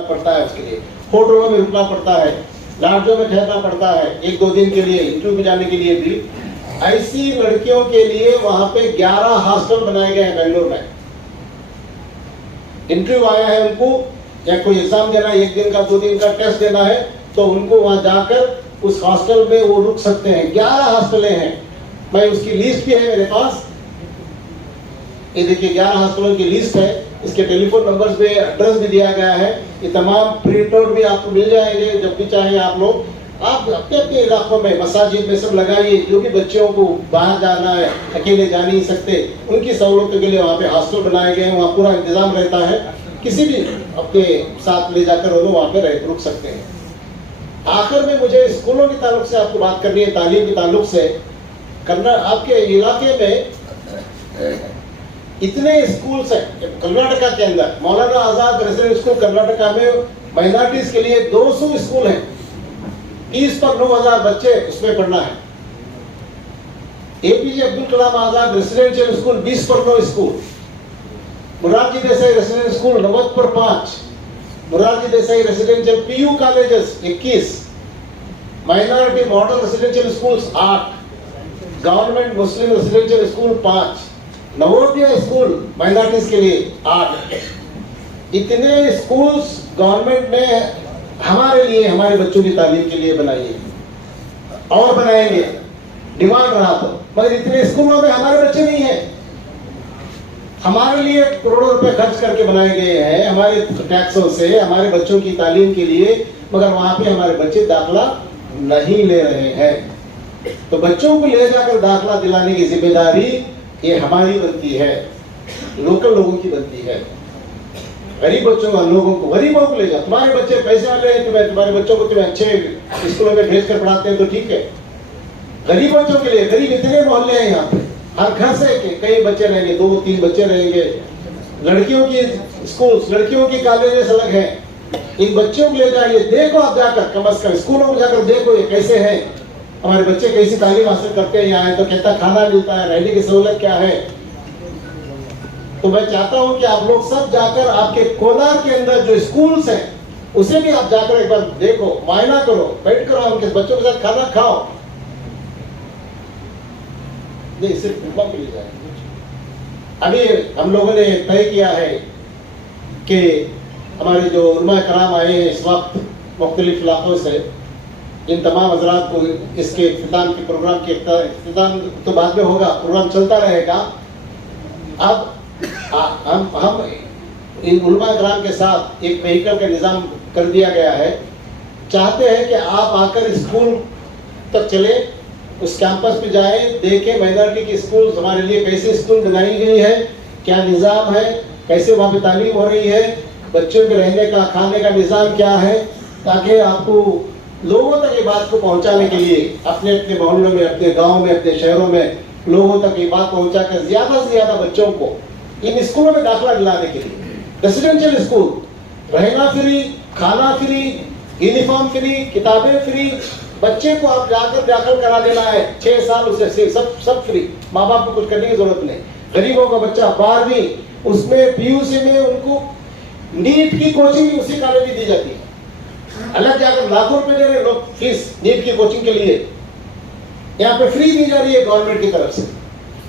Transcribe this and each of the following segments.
पड़ता है, उसके लिए होटलों में रुकना पड़ता है, लॉड्जों में ठहरना पड़ता है, 1-2 दिन के लिए इंटरव्यू में जाने के लिए भी। ऐसी लड़कियों के लिए वहां पे 11 हॉस्टल बनाए गए हैं बेंगलोर में। इंटरव्यू आया है उनको या कोई एग्जाम देना है, 1 दिन का 2 दिन का टेस्ट देना है, तो उनको वहां जाकर उस हॉस्टल में वो रुक सकते हैं। 11 हॉस्टलें हैं, मैं उसकी लिस्ट भी है मेरे पास। ये देखिए 11 हॉस्टलों की लिस्ट है, इसके टेलीफोन नंबर्स पे एड्रेस भी दिया गया है। ये तमाम प्रिंट आउट भी आपको मिल जाएंगे, जब भी चाहें आप लोग आप अपने अपने इलाकों में मसाजिद में सब लगाइए। जो भी बच्चों को बाहर जाना है, अकेले जा नहीं सकते, उनकी सहूलतों के लिए वहाँ पे हॉस्टल बनाए गए हैं, वहाँ पूरा इंतजाम रहता है। किसी भी अपने साथ ले जाकर वो लोग वहाँ पे रुक सकते हैं। आखिर में मुझे स्कूलों के ताल्लुक से आपको बात करनी है, तालीम के ताल्लुक से करना। आपके इलाके में इतने स्कूल्स हैं कर्नाटका के अंदर, मौलाना आजाद रेसिडेंशियल स्कूल कर्नाटका में माइनॉरिटीज के लिए 200 स्कूल हैं। 30 पर 9,000 बच्चे उसमें पढ़ना है। APJ Abdul Kalam Azad residential school 20 पर 9 school, Morarji Desai residential school 90 पर 5, Morarji Desai residential PU colleges 21, minority model residential schools 8, government Muslim residential school 5, Navodaya school minorities के लिए 8। इतने स्कूल्स गवर्नमेंट ने हमारे लिए, हमारे बच्चों की तालीम के लिए बनाई है और बनाएंगे, डिमांड रहा तो। मगर इतने स्कूलों में हमारे बच्चे नहीं हैं। हमारे लिए करोड़ों रुपए खर्च करके बनाए गए हैं, हमारे टैक्सों से, हमारे बच्चों की तालीम के लिए, मगर वहां पे हमारे बच्चे दाखला नहीं ले रहे हैं। तो बच्चों को ले जाकर दाखला दिलाने की जिम्मेदारी ये हमारी बनती है, लोकल लोगों की बनती है। गरीब बच्चों का लोगों को, गरीबों को ले जाओ। तुम्हारे बच्चे पैसे वाले हैं, तुम्हारे बच्चों को तुम्हें अच्छे स्कूलों में भेज कर पढ़ाते हैं तो ठीक है। गरीब बच्चों के लिए, गरीब इतने मोहल्ले हैं यहाँ पे, हर घर से कई बच्चे रहेंगे, 2-3 बच्चे रहेंगे। लड़कियों की स्कूल, लड़कियों की कॉलेजेस अलग हैं। इन बच्चों को ले जाइए, देखो आप जाकर, कम से कम स्कूलों में जाकर देखो ये कैसे है, हमारे बच्चे कैसी तालीम हासिल करते हैं। यहाँ तो कहता खाना मिलता है, रहने की सहूलत क्या है। तो मैं चाहता हूं कि आप लोग सब जाकर आपके कोलार के अंदर जो स्कूल्स हैं उसे भी आप जाकर एक बार देखो, मुआयना करो, बैठ करो, उनके बच्चों के साथ खाना खाओ। नहीं, सिर्फ घुमा के लिए जाए। अभी हम लोगों ने तय किया है कि हमारे जो उलमा कराम आए हैं इस वक्त मुख्तलिफ इलाकों से, इन तमाम हजरात को इसके इख्तिताम के प्रोग्राम के इख्तिताम तो बाद में होगा, प्रोग्राम चलता रहेगा। अब हम इन उलमा कराम के साथ एक व्हीकल का निज़ाम कर दिया गया है। चाहते हैं कि आप आकर स्कूल तक चले, उस कैंपस पे जाएं, देखें माइनॉरिटी की स्कूल हमारे लिए कैसे स्कूल बनाई गई है, क्या निज़ाम है, कैसे वहाँ पे तालीम हो रही है, बच्चों के रहने का, खाने का निज़ाम क्या है, ताकि आपको लोगों तक ये बात को पहुंचाने के लिए अपने अपने मोहल्लों में, अपने गांव में, अपने शहरों में लोगों तक ये बात पहुंचाकर ज्यादा से ज्यादा बच्चों को इन स्कूलों में दाखिला दिलाने के लिए। रेसिडेंशियल स्कूल, रहना फ्री, खाना फ्री, यूनिफॉर्म फ्री, किताबें फ्री, बच्चे को आप जाकर दाखिल करा देना है 6 साल, उसे सब फ्री, माँ बाप को कुछ करने की जरूरत नहीं। गरीबों का बच्चा 12वीं, उसमें पीयूसी में उनको नीट की कोचिंग उसी कॉलेज में दी जाती है। अलग जाकर लाखों रुपए दे रहे लोग फीस नीट की कोचिंग के लिए, यहाँ पे फ्री दी जा रही है गवर्नमेंट की तरफ से।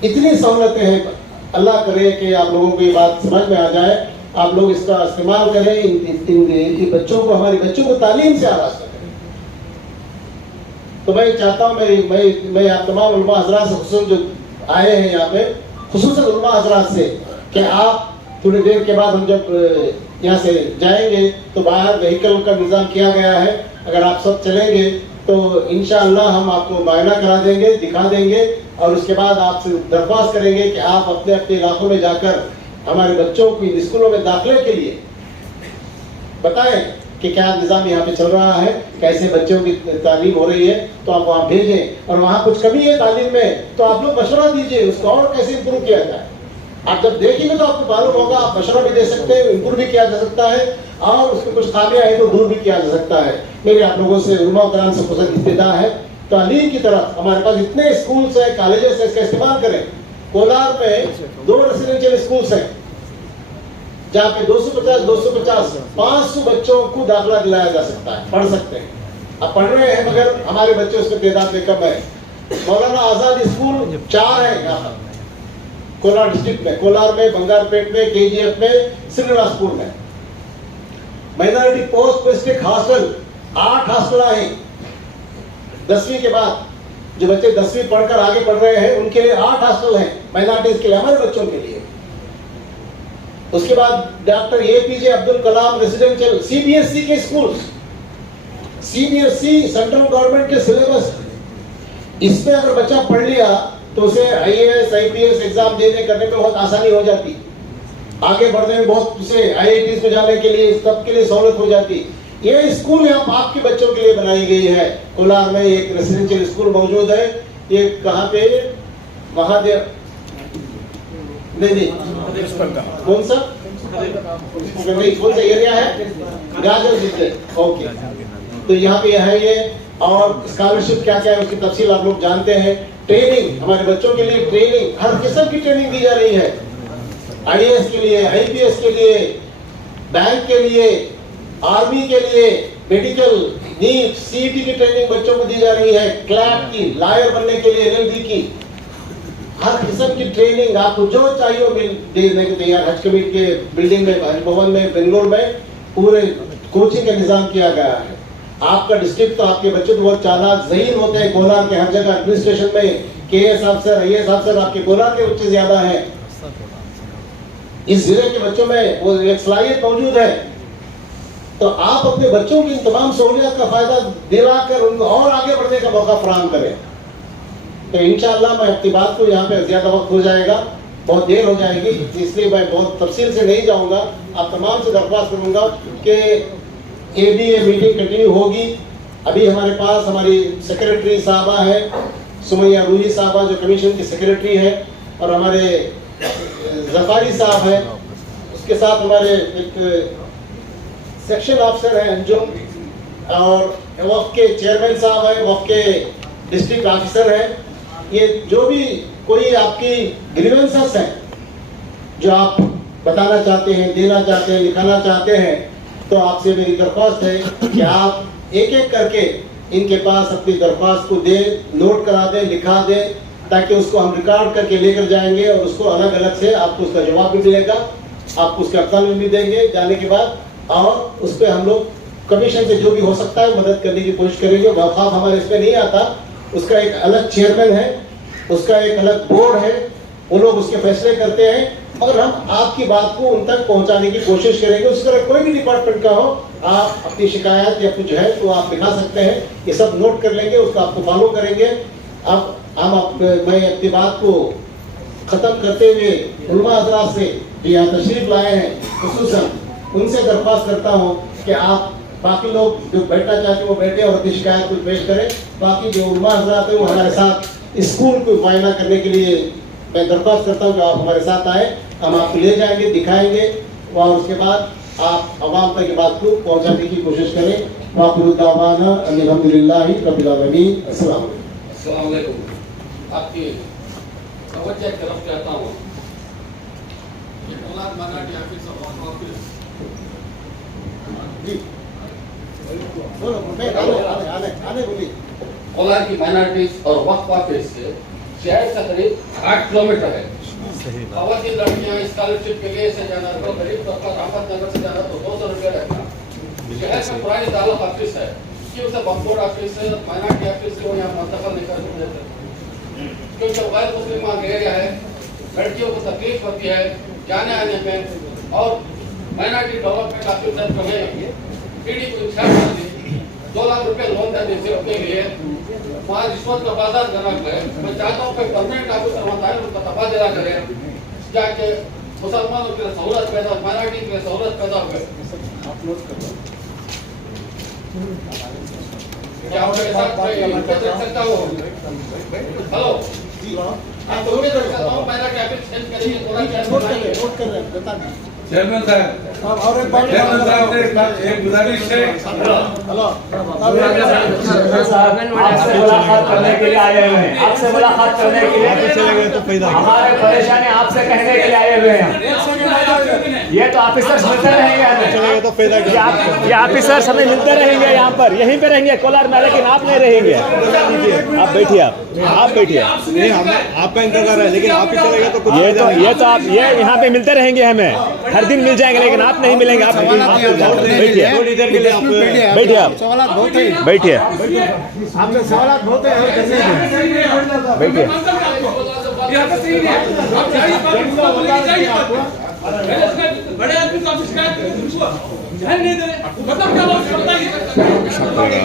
इतनी सहूलतें हैं, अल्लाह करे कि आप लोगों को ये बात समझ में आ जाए, आप लोग इसका इस्तेमाल करें, इन बच्चों को, हमारे बच्चों को तालीम से आरास्ता करें। तो मैं चाहता हूँ, मैं आप तमाम उलमा हजरात से, खुसूस जो आए हैं यहाँ पे, खुसूस उलमा हजरात से, कि आप थोड़ी देर के बाद हम जब यहाँ से जाएंगे तो बाहर व्हीकल का निज़ाम किया गया है। अगर आप सब चलेंगे तो इंशाअल्लाह हम आपको मुआयना करा देंगे, दिखा देंगे, और उसके बाद आपसे दरख्वास्त करेंगे कि आप अपने अपने इलाकों में जाकर हमारे बच्चों को स्कूलों में दाखिले के लिए बताएं कि क्या निज़ाम यहाँ पे चल रहा है, कैसे बच्चों की तालीम हो रही है। तो आप वहाँ भेजें, और वहाँ कुछ कमी है तालीम में तो आप लोग मशवरा दीजिए, उसको और कैसे इम्प्रूव किया जाए। आप जब देखेंगे तो आपको मालूम होगा, आप मशवरा भी दे सकते हैं, इम्प्रूव भी किया जा सकता है, और उसमें कुछ खामियां है तो दूर भी किया जा सकता है। मेरे आप लोगों से, उलमा कराम से खुद इब्तिदा है, तालीम की तरफ हमारे पास इतने स्कूल्स हैं, कॉलेजेस हैं, इसका इस्तेमाल करें। कोलार में 2 रेसिडेंशियल स्कूल्स हैं, जहाँ पे 250 500 बच्चों को दाखिला दिलाया जा सकता है, पढ़ सकते हैं। अब पढ़ रहे हैं मगर हमारे बच्चे उसमें तादाद में कम है। मौलाना आजाद स्कूल 4 है यहाँ पर कोलार डिस्ट्रिक्ट में, कोलार में, बंगारपेट में, केजीएफ में, श्रीनिवासपुर में। Minority post district hostel 8 hostel हैं। 10वीं के बाद जो बच्चे 10वीं पढ़कर आगे पढ़ रहे हैं उनके लिए 8 हॉस्टल हैं, माइनॉरिटीज के लिए, हमारे बच्चों के लिए। उसके बाद डॉक्टर एपीजे अब्दुल कलाम रेसिडेंशियल सीबीएसई के स्कूल, सीबीएसई सेंट्रल गवर्नमेंट के सिलेबस, इसमें अगर बच्चा पढ़ लिया तो उसे आईएएस आईपीएस एग्जाम देने करने में बहुत आसानी हो जाती, आगे बढ़ने में बहुत, उसे आईआईटीज में जाने के लिए सबके लिए सहूलत हो जाती। ये स्कूल यहाँ आपके बच्चों के लिए बनाई गई है। कोलार में एक रेसिडेंशियल स्कूल मौजूद है। ये कहाँ पे? महादेव नहीं कौन सा एरिया है? गाजर जिले। ओके, तो यहाँ पे है ये। और स्कॉलरशिप क्या क्या है उसकी तफसील आप लोग जानते हैं। ट्रेनिंग, हमारे बच्चों के लिए ट्रेनिंग, हर किस्म की ट्रेनिंग दी जा रही है। आईएएस के लिए, आईपीएस के लिए, बैंक के लिए, आर्मी के लिए, मेडिकल, नीट, सीईटी की ट्रेनिंग बच्चों को दी जा रही है, क्लैट की, लॉयर बनने के लिए एलएलबी की, हर किस्म की ट्रेनिंग आपको जो चाहिए वो देने के तैयार। हज कमेटी के बिल्डिंग में, हज भवन में, बेंगलोर में पूरे कोचिंग का निजाम किया गया है। आपका डिस्ट्रिक्ट तो आपके बच्चे तो बहुत चालाक ज़हीन होते हैं। कोलार के हर जगह एडमिनिस्ट्रेशन में केएस अफसर, आईएएस अफसर आपके कोलार के बच्चे ज्यादा हैं। इस जिले के बच्चों में वो एक सलाहियत मौजूद है। तो आप अपने बच्चों की तमाम सहूलियत का फायदा दिलाकर उनको और आगे बढ़ने का मौका फराहम करें। तो इंशाअल्लाह मैं अपनी बात को यहाँ पे ज्यादा वक्त हो जाएगा, बहुत देर हो जाएगी, इसलिए मैं बहुत तफसील से नहीं जाऊंगा। आप तमाम से दरख्वास्त करूंगा कि एबीए मीटिंग कंटिन्यू होगी। अभी हमारे पास हमारी सेक्रेटरी साहबा है सुमैया रूही साहबा जो कमीशन की सेक्रेटरी है, और हमारे जफारी साहब है, उसके साथ हमारे एक सेक्शन ऑफिसर है अंजुम, और वक्फ के चेयरमैन साहब है, वक्फ के डिस्ट्रिक्ट ऑफिसर है। ये जो भी कोई आपकी ग्रीवेंसेस हैं जो आप बताना चाहते हैं, देना चाहते हैं, लिखाना चाहते हैं, तो आपसे मेरी दरख्वास्त है कि आप एक एक करके इनके पास अपनी दरख्वास्त को दे, नोट करा दें, लिखा दें, ताकि उसको हम रिकॉर्ड करके लेकर जाएंगे और उसको अलग अलग से आपको उसका जवाब भी मिलेगा, आपको उसके अक्तान भी देंगे जाने के बाद, और उस पर हम लोग कमीशन से जो भी हो सकता है मदद करने की कोशिश करेंगे। वफ़ाक़ हमारे इसमें नहीं आता, उसका एक अलग चेयरमैन है, उसका एक अलग बोर्ड है, वो लोग उसके फैसले करते हैं, और हम आपकी बात को उन तक पहुंचाने की कोशिश करेंगे। उस तरह कोई भी डिपार्टमेंट का हो, आप अपनी शिकायत या कुछ है तो आप दिखा सकते हैं, ये सब नोट कर लेंगे, उसका आपको फॉलो करेंगे। अब मैं अपनी बात को ख़त्म करते हुए उलमा हज़रात से जो यहाँ तशरीफ़ लाए हैं खुसूसन उनसे दरख्वास्त करता हूँ कि आप बाकी लोग जो बैठना चाहते हैं वो बैठे और अपनी शिकायत को पेश करें। बाकी जो उलमा हज़रात हैं वो हमारे साथ स्कूल को मुआयना करने के लिए मैं दरख्वास्त करता हूँ कि आप हमारे साथ आए, हम आपको ले जाएंगे, दिखाएंगे, और उसके बाद आप अवाम तक ये बात को पहुँचाने की कोशिश करें। वाक़िअत अल्हम्दुलिल्लाहि रब्बिल आलमीन। अस्सलाम वालेकुम। आपकी तवज्जो की तरफ कहता हूँ, ये कोलार माइनॉरिटी ऑफिस कोलार की माइनॉरिटीज और वक्फ ऑफिस से शहर से करीब 8 किलोमीटर है। खातिन लड़कियाँ स्कॉलरशिप के लिए से जाना तो गरीब तबका अहमदनगर से जाना तो 200 रुपये लगता। शहर में पुरानी तालुक ऑफिस है, उसे बम्बोर्ड ऑफिस है, माइनॉरिटी ऑफिस को यहाँ मुंतकिल नहीं कर देते क्योंकि गैर मुस्लिम एरिया है, लड़कियों को तकलीफ होती है जाने आने में। और माइनॉरिटी डेवलपमेंट ऑफिसर जो है पीढ़ी को 2 लाख रुपए लोन देने से के लिए वहाँ रिश्वत का बाजार बना है। मैं चाहता हूँ कि परमानेंट ऑफिसर वहाँ आए, उनका तबादला करें, जाके मुसलमानों के लिए सहूलत पैदा, माइनॉरिटी के लिए सहूलत पैदा हो गए। क्या मेरे साथ देख सकता हूँ? हेलो, आप लोग देख सकता हूँ मेरा कैबिनेट चेंज करेंगे, थोड़ा नोट कर रहे हैं, बता दीजिए चेयरमैन साहब। और चेयरमैन साहब से एक गुजारिश है, हेलो साहब आपसे मुलाकात करने के लिए आए हुए हैं, आपसे मुलाकात करने के लिए हमारे परेशानी आपसे कहने के लिए आए हुए हैं। ये तो ऑफिसर्स मिलते रहेंगे हमें, तो फायदा क्या? ये ऑफिसर्स हमें मिलते रहेंगे यहाँ पर, यहीं पे रहेंगे कोलार में, लेकिन आप नहीं रहेंगे। आप बैठिए, आप बैठिए। नहीं, हम आपका इंतजार है, लेकिन आप ही चलेगा तो कुछ ये तो आप ये यहाँ पे मिलते रहेंगे हमें, हर दिन मिल जाएंगे, लेकिन आप नहीं मिलेंगे। आप बैठिए, दो लीडर के लिए आप बैठिए, आप सवाल बहुत है, बैठिए, आपके सवाल बहुत है और करने हैं। बैठिए। बड़े आदमी को आप शिकायत करें, उनको ध्यान नहीं दे रहे, मतलब क्या बात बताइए।